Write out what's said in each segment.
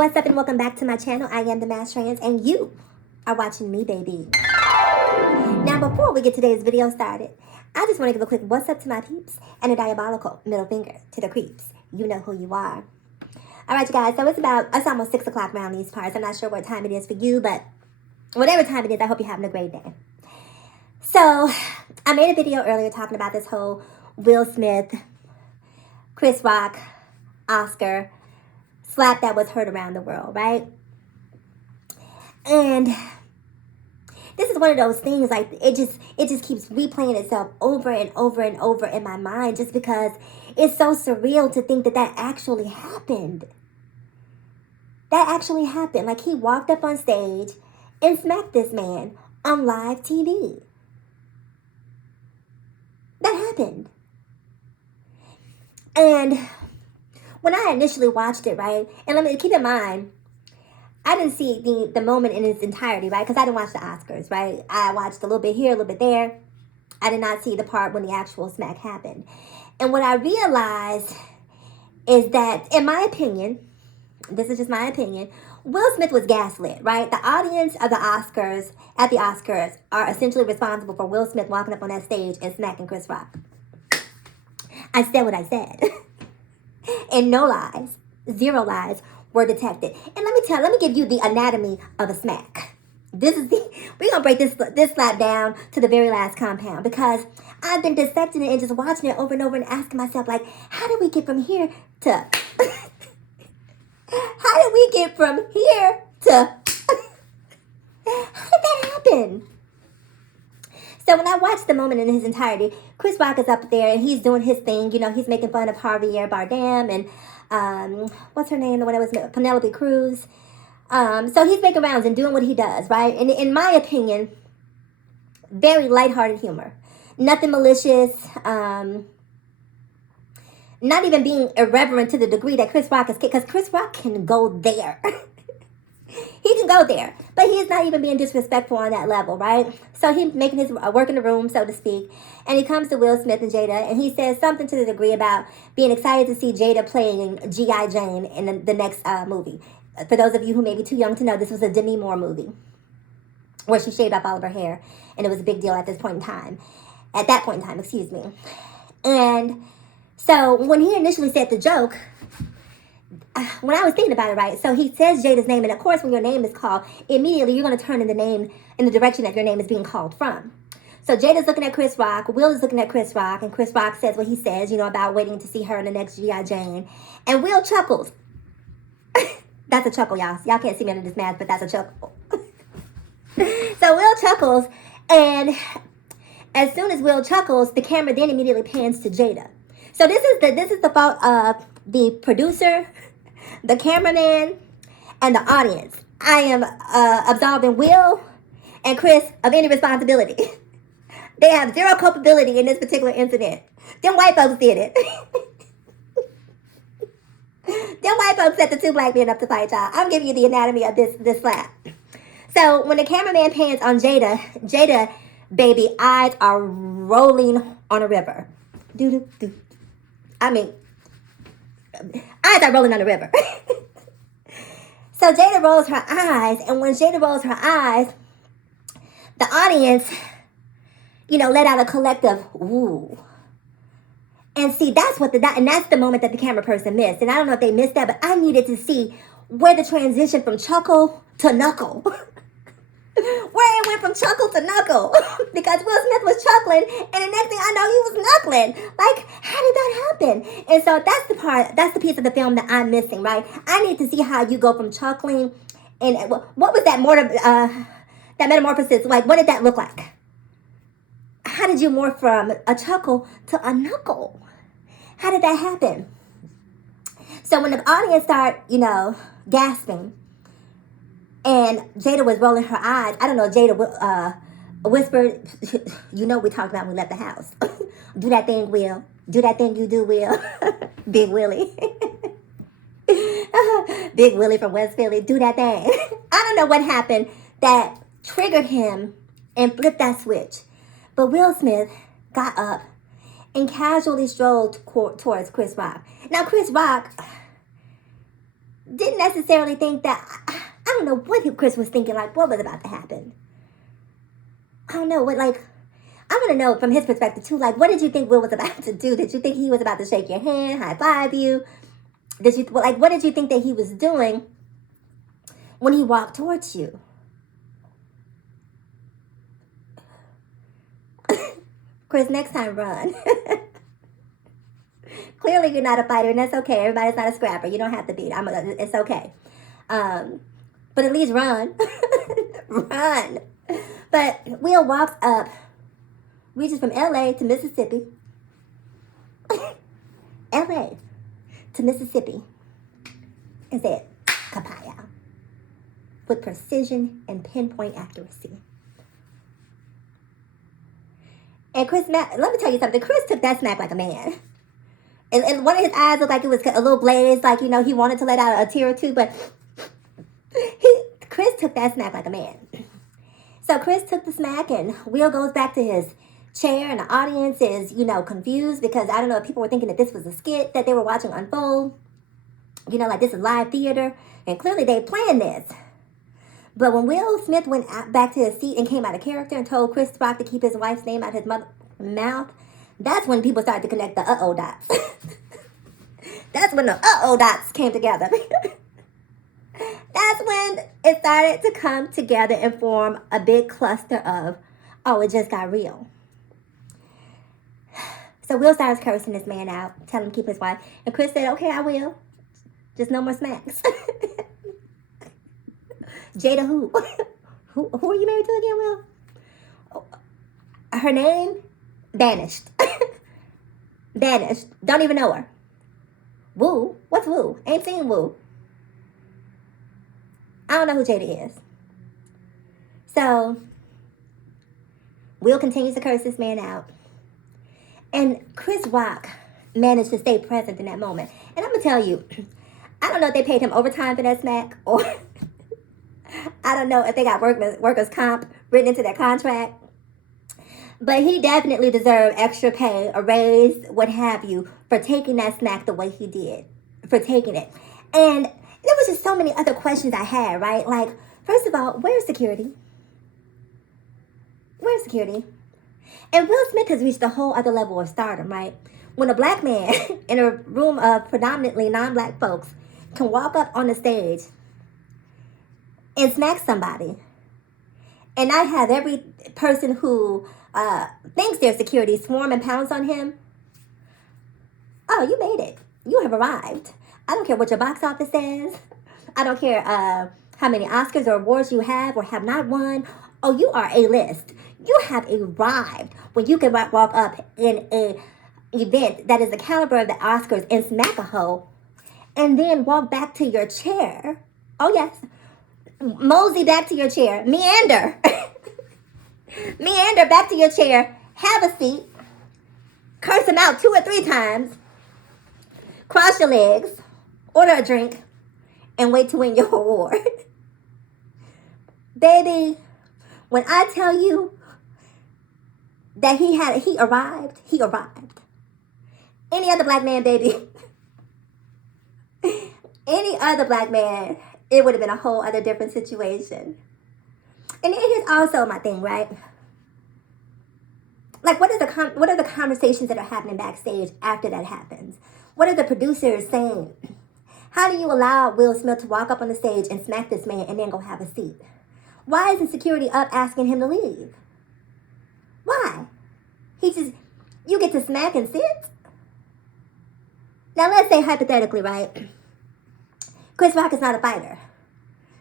what's up and welcome back to my channel. I am the Mass Trans and you are watching me, baby. Now, before we get today's video started, I just want to give a quick what's up to my peeps and a diabolical middle finger to the creeps. You know who you are. All right, you guys, so it's almost 6 o'clock around these parts. I'm not sure what time it is for you, but whatever time it is, I hope you're having a great day. So, I made a video earlier talking about this whole Will Smith, Chris Rock, Oscar slap that was heard around the world, right? And this is one of those things, like, it just keeps replaying itself over and over and over in my mind, just because it's so surreal to think that that actually happened. That actually happened. Like, he walked up on stage and smacked this man on live TV. That happened. And when I initially watched it, right, and let me keep in mind, I didn't see the moment in its entirety, right, because I didn't watch the Oscars, right? I watched a little bit here, a little bit there. I did not see the part when the actual smack happened. And what I realized is that, in my opinion, this is just my opinion, Will Smith was gaslit, right? The audience of the Oscars, at the Oscars, are essentially responsible for Will Smith walking up on that stage and smacking Chris Rock. I said what I said. And no lies, zero lies were detected. And let me give you the anatomy of a smack. We're gonna break this slap down to the very last compound, because I've been dissecting it and just watching it over and over and asking myself, like, how did we get from here to how did we get from here to how did that happen? So when I watched the moment in his entirety, Chris Rock is up there and he's doing his thing. You know, he's making fun of Javier Bardem and what's her name? The one that was Penelope Cruz. So he's making rounds and doing what he does, right? And in my opinion, very lighthearted humor. Nothing malicious. Not even being irreverent to the degree that Chris Rock is, because Chris Rock can go there. He can go there, but he is not even being disrespectful on that level, right? So he's making his work in the room, so to speak, and he comes to Will Smith and Jada, and he says something to the degree about being excited to see Jada playing G.I. Jane in the next movie. For those of you who may be too young to know, this was a Demi Moore movie where she shaved off all of her hair, and it was a big deal at that point in time, excuse me. And so when he initially said the joke, when I was thinking about it, right, so he says Jada's name, and of course when your name is called, immediately you're going to turn in the direction that your name is being called from. So Jada's looking at Chris Rock, Will is looking at Chris Rock, and Chris Rock says what he says, you know, about waiting to see her in the next G.I. Jane, and Will chuckles. That's a chuckle, y'all. Y'all can't see me under this mask, but that's a chuckle. So Will chuckles, and as soon as Will chuckles, the camera then immediately pans to Jada. So this is the fault of the producer, the cameraman, and the audience. I am absolving Will and Chris of any responsibility. They have zero culpability in this particular incident. Them white folks did it. Them white folks set the two black men up to fight, y'all. I'm giving you the anatomy of this slap. So when the cameraman pans on Jada, baby, eyes are rolling on a river. Doo-doo-doo. I mean, eyes are rolling on the river. So Jada rolls her eyes, and when Jada rolls her eyes, the audience, you know, let out a collective ooh. And see, that's the moment that the camera person missed. And I don't know if they missed that, but I needed to see where the transition from chuckle to knuckle. Where it went from chuckle to knuckle. Because Will Smith was chuckling, and the next thing I know, he was knuckling. Like, how did that happen? And so that's the piece of the film that I'm missing, right? I need to see how you go from chuckling, and what was that that metamorphosis, like, what did that look like? How did you morph from a chuckle to a knuckle? How did that happen? So when the audience started, you know, gasping, and Jada was rolling her eyes, I don't know, Jada whispered, you know, we talked about when we left the house. Do that thing, Will. Do that thing you do, Will. Big Willie. Big Willie from West Philly. Do that thing. I don't know what happened that triggered him and flipped that switch. But Will Smith got up and casually strolled towards Chris Rock. Now, Chris Rock, didn't necessarily think that, I don't know what Chris was thinking, like what was about to happen. I don't know what, like, I want to know from his perspective too, like, what did you think Will was about to do? Did you think he was about to shake your hand, high five you? Did you, like, what did you think that he was doing when he walked towards you? Chris, next time run. Clearly you're not a fighter, and that's okay. Everybody's not a scrapper. You don't have to be. It's okay. But at least run. Run. But Will walks up, reaches from LA to Mississippi. LA to Mississippi. And said, Kapaya. With precision and pinpoint accuracy. And Chris, let me tell you something. Chris took that smack like a man. And one of his eyes looked like it was a little glazed, like, you know, he wanted to let out a tear or two, but Chris took that smack like a man. So Chris took the smack, and Will goes back to his chair, and the audience is, you know, confused because, I don't know, if people were thinking that this was a skit that they were watching unfold. You know, like this is live theater, and clearly they planned this. But when Will Smith went back to his seat and came out of character and told Chris Rock to keep his wife's name out his mouth, that's when people started to connect the uh-oh dots. That's when the uh-oh dots came together. That's when it started to come together and form a big cluster of, oh, it just got real. So Will starts cursing this man out, telling him to keep his wife. And Chris said, okay, I will. Just no more smacks. Jada who? Who are you married to again, Will? Oh, her name? Vanished. Vanished. Don't even know her. Woo? What's Woo? Ain't seen Woo. I don't know who Jada is. So, Will continues to curse this man out. And Chris Rock managed to stay present in that moment. And I'm going to tell you, I don't know if they paid him overtime for that smack, or I don't know if they got workers' comp written into their contract. But he definitely deserved extra pay, a raise, what have you, for taking that smack the way he did. For taking it. And there was just so many other questions I had, right? Like, first of all, where's security? Where's security? And Will Smith has reached a whole other level of stardom, right? When a black man in a room of predominantly non-black folks can walk up on the stage and smack somebody and not have every person who thinks they're security swarm and pounce on him. Oh, you made it. You have arrived. I don't care what your box office says. I don't care how many Oscars or awards you have or have not won. Oh, you are A-list. You have arrived when you can walk up in a event that is the caliber of the Oscars and smack a hoe and then walk back to your chair. Oh, yes. Mosey back to your chair. Meander. Meander back to your chair. Have a seat. Curse him out 2 or 3 times. Cross your legs. Order a drink. And wait to win your award. Baby, when I tell you that he arrived. Any other black man, baby. Any other black man, it would have been a whole other different situation. And it is also my thing, right? Like, what are the conversations that are happening backstage after that happens? What are the producers saying? How do you allow Will Smith to walk up on the stage and smack this man and then go have a seat? Why isn't security up asking him to leave? Why? You get to smack and sit? Now, let's say hypothetically, right? Chris Rock is not a fighter.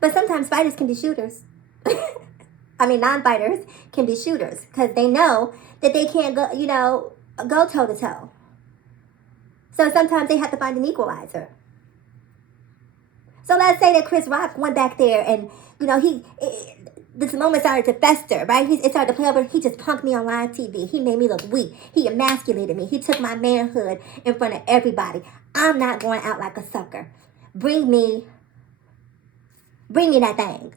But sometimes fighters can be shooters. I mean, non-fighters can be shooters because they know that they can't go, go toe-to-toe. So sometimes they have to find an equalizer. So let's say that Chris Rock went back there and, this moment started to fester, right? It started to play over. He just punked me on live TV. He made me look weak. He emasculated me. He took my manhood in front of everybody. I'm not going out like a sucker. Bring me that thing.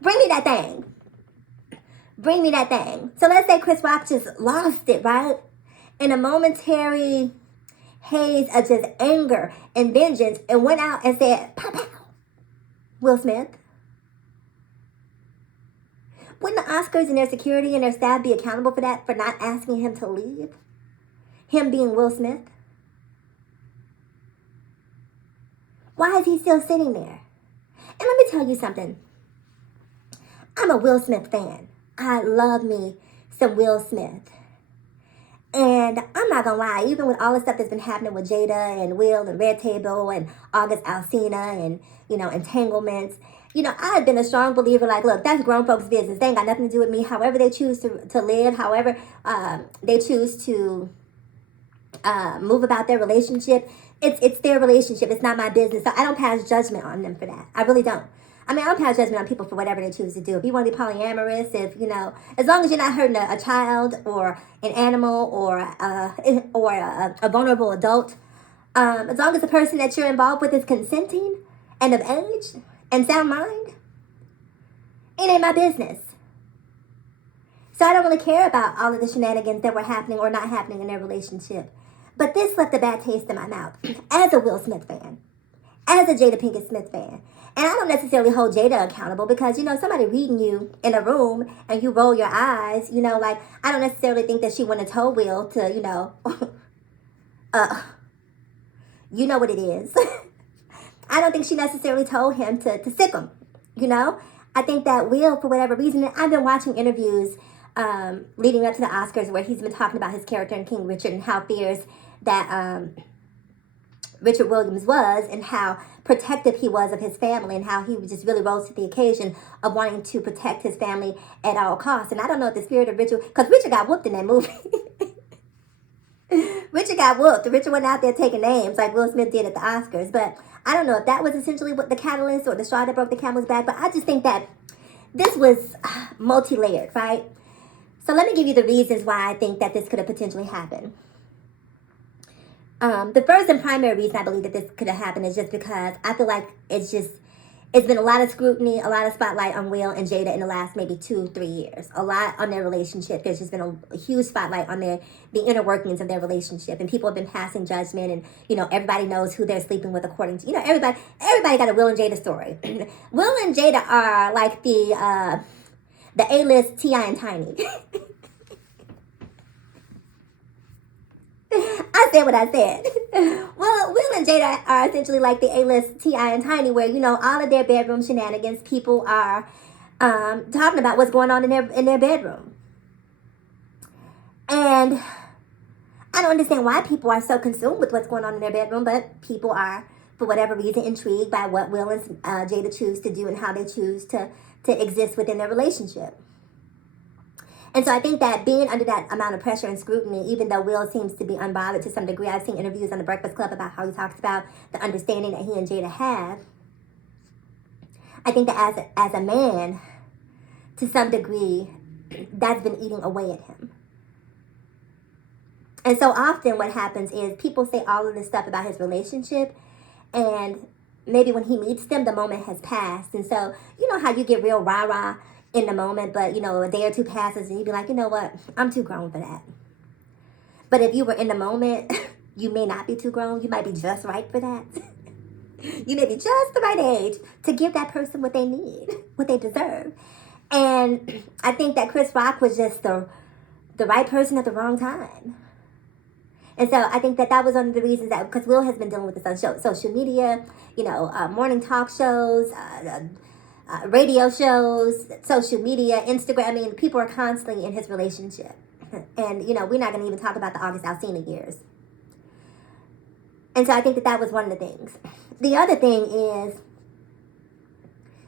Bring me that thing. Bring me that thing. So let's say Chris Rock just lost it, right? In a momentary haze of just anger and vengeance and went out and said, pow, pow, Will Smith. Wouldn't the Oscars and their security and their staff be accountable for that, for not asking him to leave? Him being Will Smith? Why is he still sitting there? And let me tell you something. I'm a Will Smith fan. I love me some Will Smith. And I'm not gonna lie, even with all the stuff that's been happening with Jada and Will and Red Table and August Alsina and, entanglements, I've been a strong believer, like, look, that's grown folks' business. They ain't got nothing to do with me. However they choose to live, however they choose to move about their relationship, it's their relationship. It's not my business. So I don't pass judgment on them for that. I really don't. I don't pass judgment on people for whatever they choose to do. If you want to be polyamorous, as long as you're not hurting a child or an animal or a vulnerable adult, as long as the person that you're involved with is consenting and of age and sound mind, it ain't my business. So I don't really care about all of the shenanigans that were happening or not happening in their relationship. But this left a bad taste in my mouth as a Will Smith fan, as a Jada Pinkett Smith fan. And I don't necessarily hold Jada accountable because, somebody reading you in a room and you roll your eyes, I don't necessarily think that she wouldn't have told Will to, you know what it is. I don't think she necessarily told him to sick him, I think that Will, for whatever reason, and I've been watching interviews leading up to the Oscars where he's been talking about his character in King Richard and how fierce that Richard Williams was and how protective he was of his family and how he just really rose to the occasion of wanting to protect his family at all costs. And I don't know if the spirit of Richard, because Richard got whooped in that movie. Richard got whooped. Richard went out there taking names like Will Smith did at the Oscars. But I don't know if that was essentially what the catalyst or the straw that broke the camel's back. But I just think that this was multi-layered, right? So let me give you the reasons why I think that this could have potentially happened. The first and primary reason I believe that this could have happened is just because I feel like it's been a lot of scrutiny, a lot of spotlight on Will and Jada in the last maybe 2-3 years. A lot on their relationship. There's just been a huge spotlight on the inner workings of their relationship. And people have been passing judgment and, everybody knows who they're sleeping with according to, everybody got a Will and Jada story. Will and Jada are like the A-list T.I. and Tiny. I said what I said. Well, Will and Jada are essentially like the A-list T.I. and Tiny, where all of their bedroom shenanigans, people are talking about what's going on in their bedroom, and I don't understand why people are so consumed with what's going on in their bedroom, but people are, for whatever reason, intrigued by what Will and Jada choose to do and how they choose to exist within their relationship. And so I think that being under that amount of pressure and scrutiny, even though Will seems to be unbothered to some degree, I've seen interviews on The Breakfast Club about how he talks about the understanding that he and Jada have. I think that as a man, to some degree, that's been eating away at him. And so often what happens is people say all of this stuff about his relationship, and maybe when he meets them, the moment has passed. And so, you know how you get real rah-rah in the moment, but, a day or two passes and you'd be like, you know what, I'm too grown for that. But if you were in the moment, you may not be too grown. You might be just right for that. You may be just the right age to give that person what they need, what they deserve. And I think that Chris Rock was just the right person at the wrong time. And so I think that was one of the reasons that, because Will has been dealing with this on social media, morning talk shows, radio shows, social media, Instagram. People are constantly in his relationship. And, we're not going to even talk about the August Alsina years. And so I think that was one of the things. The other thing is,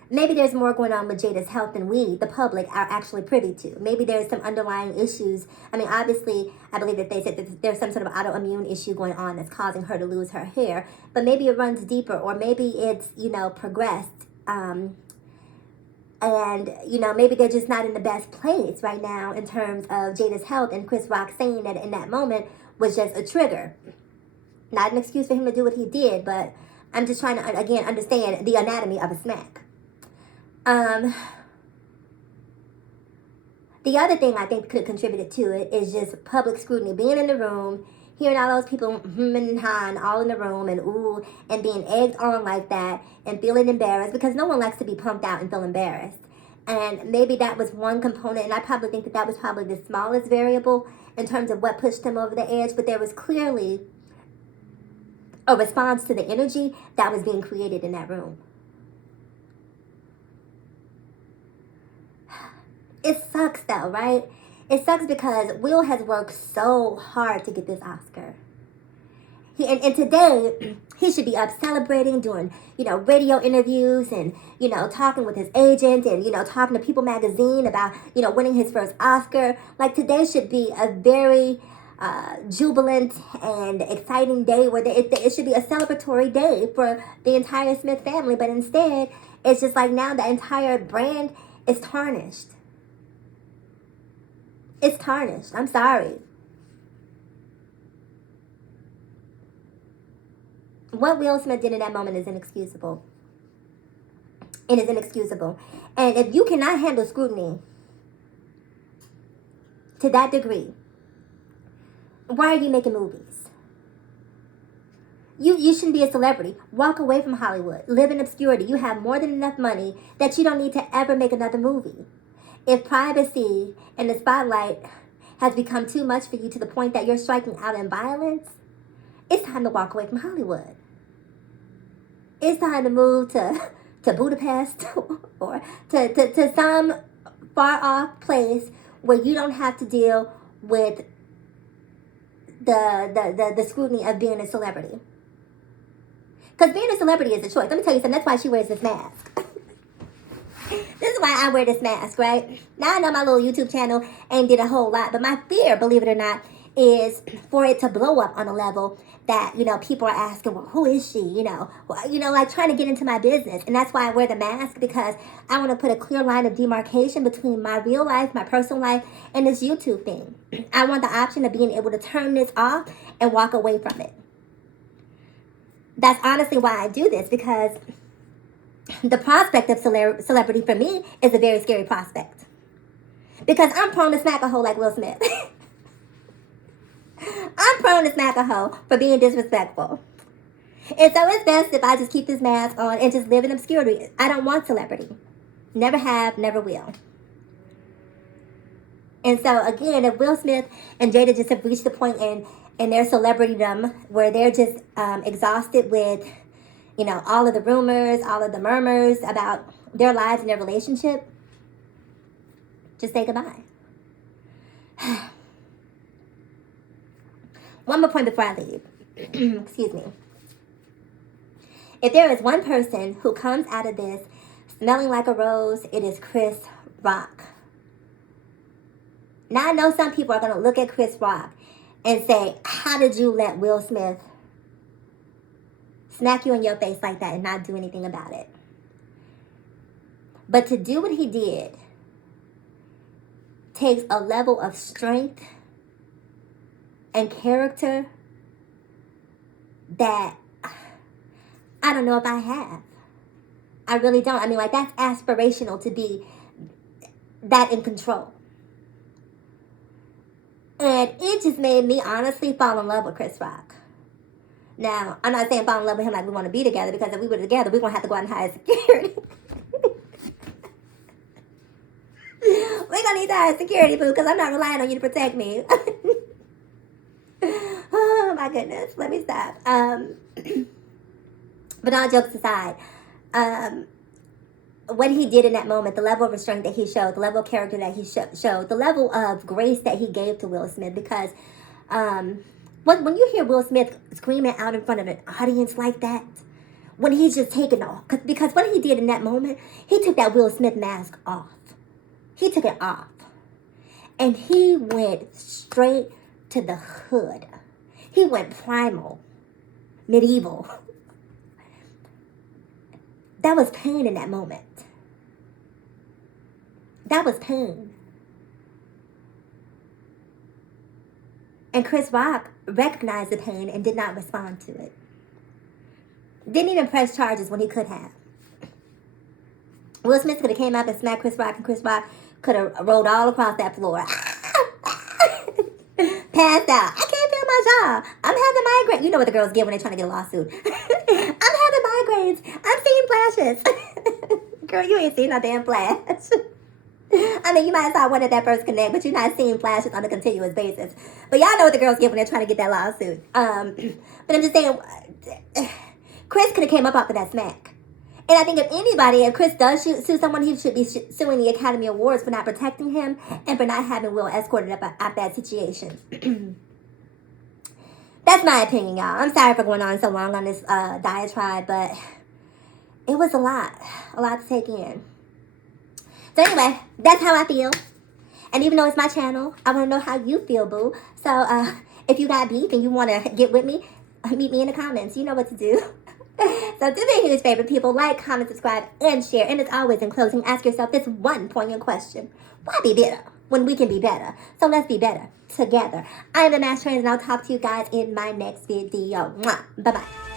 maybe there's more going on with Jada's health than we, the public, are actually privy to. Maybe there's some underlying issues. Obviously, I believe that they said that there's some sort of autoimmune issue going on that's causing her to lose her hair. But maybe it runs deeper, or maybe it's, progressed. And, maybe they're just not in the best place right now in terms of Jada's health. And Chris Rock saying that in that moment was just a trigger. Not an excuse for him to do what he did, but I'm just trying to, again, understand the anatomy of a smack. The other thing I think could have contributed to it is just public scrutiny. Being in the room, hearing all those people and hawing all in the room and ooh, and being egged on like that and feeling embarrassed, because no one likes to be pumped out and feel embarrassed. And maybe that was one component, and I probably think that that was probably the smallest variable in terms of what pushed him over the edge, but there was clearly a response to the energy that was being created in that room. It sucks though, right? It sucks because Will has worked so hard to get this Oscar. And today, he should be up celebrating, doing, radio interviews and, talking with his agent and, talking to People Magazine about, winning his first Oscar. Like, today should be a very jubilant and exciting day where it should be a celebratory day for the entire Smith family. But instead, it's just like now the entire brand is tarnished. It's tarnished. I'm sorry. What Will Smith did in that moment is inexcusable. It is inexcusable. And if you cannot handle scrutiny to that degree, why are you making movies? You shouldn't be a celebrity. Walk away from Hollywood. Live in obscurity. You have more than enough money that you don't need to ever make another movie. If privacy and the spotlight has become too much for you to the point that you're striking out in violence, it's time to walk away from Hollywood. It's time to move to Budapest or to some far off place where you don't have to deal with the scrutiny of being a celebrity. Because being a celebrity is a choice. Let me tell you something. That's why she wears this mask. This is why I wear this mask, right? Now I know my little YouTube channel ain't did a whole lot, but my fear, believe it or not, is for it to blow up on a level that, people are asking, well, who is she? Like trying to get into my business. And that's why I wear the mask, because I want to put a clear line of demarcation between my real life, my personal life, and this YouTube thing. I want the option of being able to turn this off and walk away from it. That's honestly why I do this, because the prospect of celebrity for me is a very scary prospect. Because I'm prone to smack a hoe like Will Smith. I'm prone to smack a hoe for being disrespectful. And so it's best if I just keep this mask on and just live in obscurity. I don't want celebrity. Never have, never will. And so again, if Will Smith and Jada just have reached the point in their celebritydom where they're just exhausted with, all of the rumors, all of the murmurs about their lives and their relationship, just say goodbye. One more point before I leave. Excuse me. If there is one person who comes out of this smelling like a rose, it is Chris Rock. Now I know some people are going to look at Chris Rock and say, how did you let Will Smith smack you in your face like that and not do anything about it? But to do what he did takes a level of strength and character that I don't know if I have. I really don't. I mean, like, that's aspirational to be that in control. And it just made me honestly fall in love with Chris Rock. Now, I'm not saying fall in love with him like we want to be together, because if we were together, we're going to have to go out and hire security. We're going to need to hire security, boo, because I'm not relying on you to protect me. Oh, my goodness. Let me stop. But all jokes aside, what he did in that moment, the level of restraint that he showed, the level of character that he showed, the level of grace that he gave to Will Smith, because when you hear Will Smith screaming out in front of an audience like that, when he's just taking off, because what he did in that moment, he took that Will Smith mask off. He took it off. And he went straight to the hood. He went primal, medieval. That was pain in that moment. That was pain. And Chris Rock recognized the pain and did not respond to it. Didn't even press charges when he could have. Will Smith could have came up and smacked Chris Rock, and Chris Rock could have rolled all across that floor. Passed out. I can't feel my jaw. I'm having migraines. You know what the girls get when they're trying to get a lawsuit. I'm having migraines. I'm seeing flashes. Girl, you ain't seen no damn flash. I mean, you might have saw one at that first connect, but you're not seeing flashes on a continuous basis. But y'all know what the girls get when they're trying to get that lawsuit. But I'm just saying, Chris could have came up off of that smack. And I think if Chris does sue someone, he should be suing the Academy Awards for not protecting him and for not having Will escorted up at that situation. That's my opinion, y'all. I'm sorry for going on so long on this diatribe, but it was a lot to take in. So anyway, that's how I feel. And even though it's my channel, I want to know how you feel, boo. So if you got beef and you want to get with me, meet me in the comments. You know what to do. So do me a huge favor, people. Like, comment, subscribe, and share. And as always, in closing, ask yourself this one poignant question. Why be bitter when we can be better? So let's be better together. I am the Mass Trans, and I'll talk to you guys in my next video. Mwah. Bye-bye.